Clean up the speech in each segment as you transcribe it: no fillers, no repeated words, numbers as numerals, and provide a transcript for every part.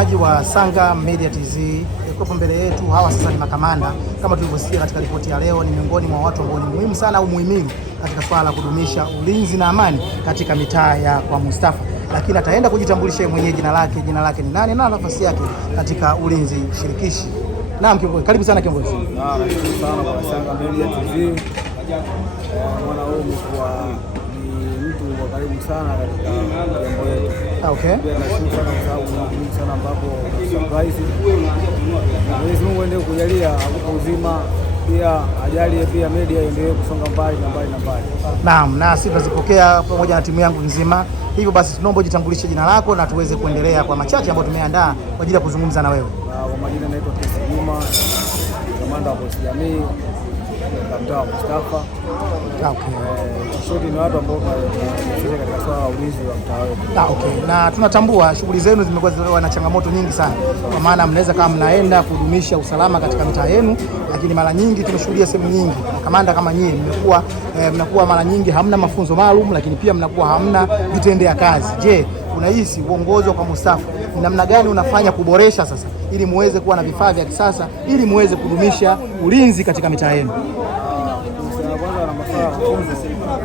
Mtazamaji wa Sanga Media TZ, kwa mbele yetu hawa sasa ni makamanda. Kama tulivyosikia katika ripoti ya leo, ni miongoni mwa watu ambao ni muhimu sana au muhimili katika swala la kudumisha ulinzi na amani katika mitaa ya kwa Mustafa, lakini ataenda kujitambulisha mwenyewe jina lake ni nani na nafasi yake katika ulinzi shirikishi. Naam kiongozi, karibu sana kiongozi. Nashukuru sana kwa Sanga Media TZ. Mwana huyu ni mtu wa karibu sana katika jambo letu. Okay. Nashukuru sana kwa sababu ni muhimu sana ambapo surprise. Mwenyezi Mungu aendelee kujalia hapo uzima, pia ajalie pia media iendelee kusonga mbali. Naam, na sisi tutazipokea pamoja na timu yangu nzima. Hivyo basi tunaomba ujitambulishe jina lako na tuweze kuendelea kwa machache ambayo tumeandaa kwa ajili ya kuzungumza na wewe. Kwa majina naitwa Kesi Juma, kamanda wa polisi jamii mtaa wa Mustafa. Okay. Shoti ni watu ambao wanashiriki katika swala la ulinzi wa mtaa wetu. Okay. Na tunatambua shughuli zenu zimekuwa na changamoto nyingi sana, kwa maana mnaweza kama mnaenda kudumisha usalama katika mitaa yenu, lakini mara nyingi tumeshuhudia sehemu nyingi makamanda kama nyie mnakuwa mara nyingi hamna mafunzo maalum, lakini pia mnakuwa hamna vitendea kazi. Je, unahisi uongozi wa kwa Mustafa ni namna gani unafanya kuboresha sasa ili muweze kuwa na vifaa vya kisasa ili muweze kudumisha ulinzi katika mitaa yenu? Kwanza na masuala ya mafunzo,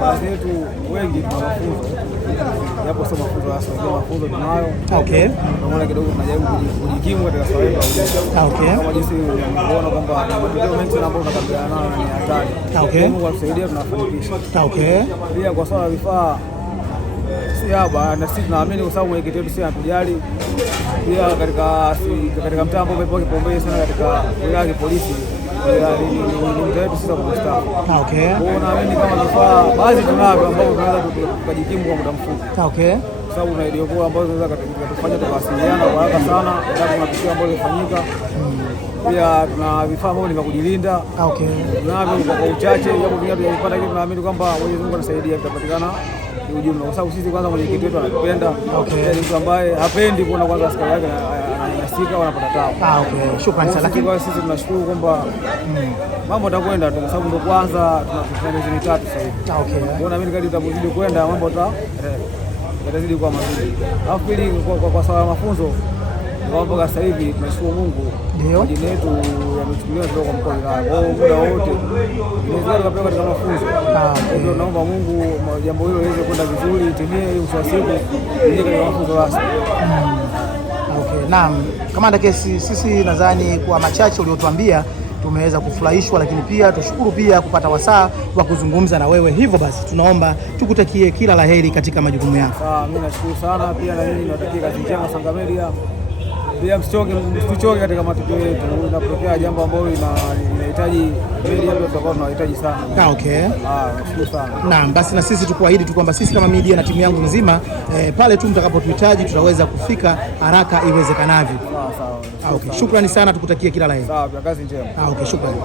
baadhi yetu wengi tuna mafunzo, japo sio mafunzo rasmi, ndio mafunzo tunayo. Okay. Tunaona kidogo tunajaribu kujikimu katika swala la ulinzi. Okay. Kama jinsi unaona kwamba matokeo mengi sana ambayo tunakabiliana nayo ni hatari. Okay. Mungu atusaidie, tunafanikisha. Okay. Pia kwa swala la vifaa si haba, na sisi tunaamini kwa sababu mwenyekiti wetu sisi anatujali. Pia katika mtaa ambao umepewa kipaumbele sana katika wilaya ya polisi ni mtaa wetu sisi kwa Mustafa. Okay. Kwa naamini kama vifaa baadhi tunavyo ambao tunaweza tukajikimu kwa muda mfupi. Okay. Kwa sababu na ndio kwa ambazo tunaweza kufanya tukawasiliana kwa haraka sana endapo kuna tukio ambalo lifanyika. Pia tuna vifaa ambavyo ni vya kujilinda. Okay. Tunavyo kwa uchache, japo vingine tunapata kitu, tunaamini kwamba Mwenyezi Mungu anasaidia tutapatikana ujumla, kwa sababu sisi kwanza mwenyekiti wetu anatupenda. Okay. Ni mtu ambaye hapendi kuona kwanza askari yake ananyanyasika wanapata taabu. Okay. Shukrani sana. Lakini kwa sisi tunashukuru kwamba mambo yatakwenda tu, kwa sababu ndo kwanza tuna miezi mitatu sasa hivi. Okay. Kwa naamini kadri tutazidi kwenda mambo yatazidi kuwa mazuri. Alafu pili kwa swala la mafunzo mpaka sasa hivi tunashukuru Mungu, majina yetu yamechukuliwa kutoka kwa mkoa wa wilaya. Kwa muda wote inaweza kupewa katika mafunzo. Kwa hiyo naomba Mungu jambo hilo liweze kwenda vizuri, itimie ili mwisho wa siku nije katika mafunzo rasmi. Okay. Naam, Kamanda Kesi, sisi nadhani kwa machache uliotuambia tumeweza kufurahishwa, lakini pia tushukuru pia kupata wasaa wa kuzungumza na wewe. Hivyo basi tunaomba tukutakie kila laheri katika majukumu yako. Mimi nashukuru sana, pia na nyinyi nawatakia kazi njema Sanga Media. Pia msichoke katika matukio yetu, inapotokea jambo ambalo linahitaji media ndio tutakuwa tunahitaji sana. Okay. Nashukuru sana. Naam, basi na sisi tukuahidi tu kwamba sisi kama media na timu yangu nzima pale tu mtakapotuhitaji tutaweza kufika haraka iwezekanavyo. Sawa. Okay. Shukrani sana, tukutakie kila la heri. Sawa, kazi njema. Okay, shukrani.